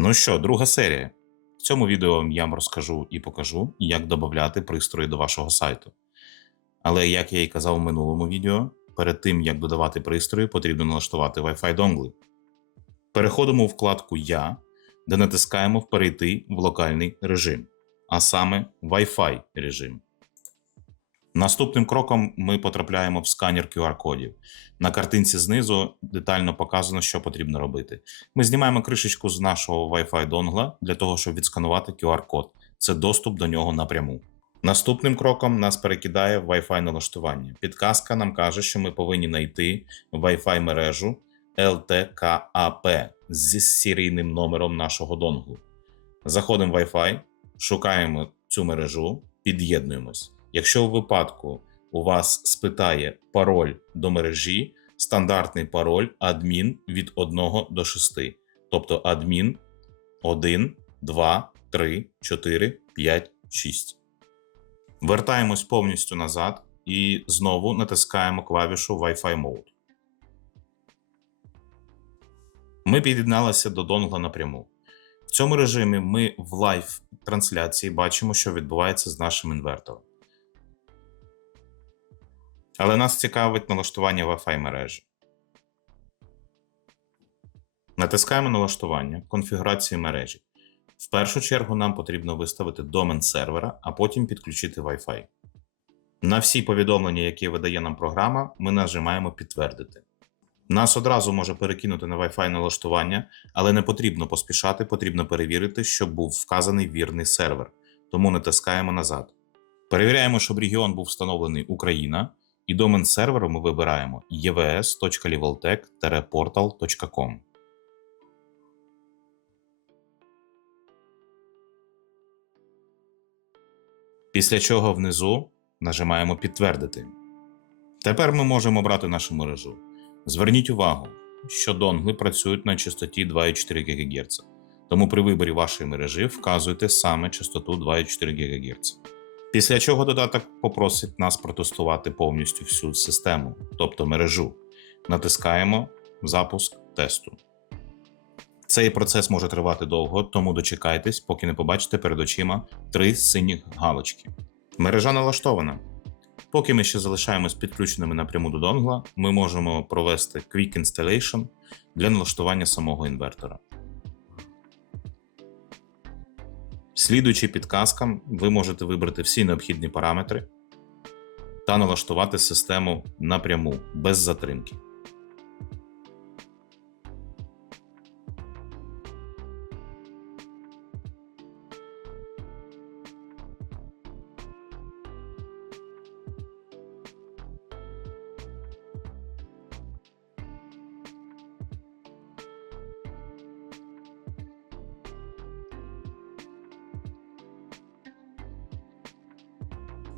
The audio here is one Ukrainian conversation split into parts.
Ну що, друга серія. В цьому відео я вам розкажу і покажу, як додати пристрої до вашого сайту. Але як я і казав у минулому відео, перед тим як додавати пристрої, потрібно налаштувати Wi-Fi донгли. Переходимо у вкладку Я, де натискаємо Перейти в локальний режим, а саме Wi-Fi режим. Наступним кроком ми потрапляємо в сканер QR-кодів. На картинці знизу детально показано, що потрібно робити. Ми знімаємо кришечку з нашого Wi-Fi донгла для того, щоб відсканувати QR-код. Це доступ до нього напряму. Наступним кроком нас перекидає Wi-Fi налаштування. Підказка нам каже, що ми повинні знайти Wi-Fi мережу LTKAP зі серійним номером нашого донгу. Заходимо в Wi-Fi, шукаємо цю мережу, під'єднуємось. Якщо у випадку у вас спитає пароль до мережі, стандартний пароль адмін від 1 до 6. Тобто адмін 1, 2, 3, 4, 5, 6. Вертаємось повністю назад і знову натискаємо клавішу Wi-Fi Mode. Ми під'єдналися до донгла напряму. В цьому режимі ми в лайв трансляції бачимо, що відбувається з нашим інвертором. Але нас цікавить налаштування Wi-Fi мережі. Натискаємо налаштування конфігурації мережі. В першу чергу нам потрібно виставити домен сервера, а потім підключити Wi-Fi. На всі повідомлення, які видає нам програма, ми нажимаємо підтвердити. Нас одразу може перекинути на Wi-Fi налаштування, але не потрібно поспішати, потрібно перевірити, щоб був вказаний вірний сервер, тому натискаємо назад. Перевіряємо, щоб регіон був встановлений Україна, і домен серверу ми вибираємо evs.liveltech-portal.com. Після чого внизу нажимаємо підтвердити. Тепер ми можемо обрати нашу мережу. Зверніть увагу, що донгли працюють на частоті 2,4 ГГц, тому при виборі вашої мережі вказуйте саме частоту 2,4 ГГц. Після чого додаток попросить нас протестувати повністю всю систему, тобто мережу. Натискаємо Запуск тесту. Цей процес може тривати довго, тому дочекайтесь, поки не побачите перед очима три синіх галочки. Мережа налаштована. Поки ми ще залишаємось підключеними напряму до донгла, ми можемо провести Quick Installation для налаштування самого інвертора. Слідуючи підказкам, ви можете вибрати всі необхідні параметри та налаштувати систему напряму без затримки.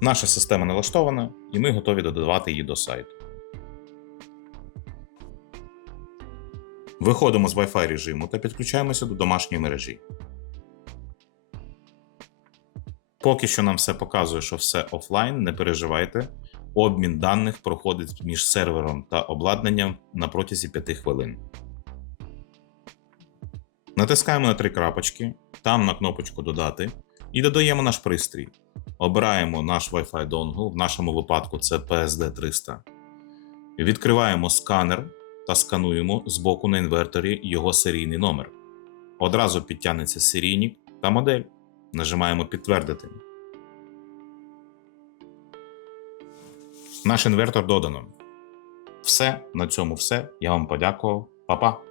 Наша система налаштована, і ми готові додавати її до сайту. Виходимо з Wi-Fi режиму та підключаємося до домашньої мережі. Поки що нам все показує, що все офлайн, не переживайте. Обмін даних проходить між сервером та обладнанням на протязі 5 хвилин. Натискаємо на три крапочки, там на кнопочку Додати і додаємо наш пристрій. Обираємо наш Wi-Fi донгл, в нашому випадку це PSD 300. Відкриваємо сканер та скануємо з боку на інверторі його серійний номер. Одразу підтягнеться серійник та модель. Нажимаємо Підтвердити. Наш інвертор додано. Все, на цьому все. Я вам подякував. Па-па!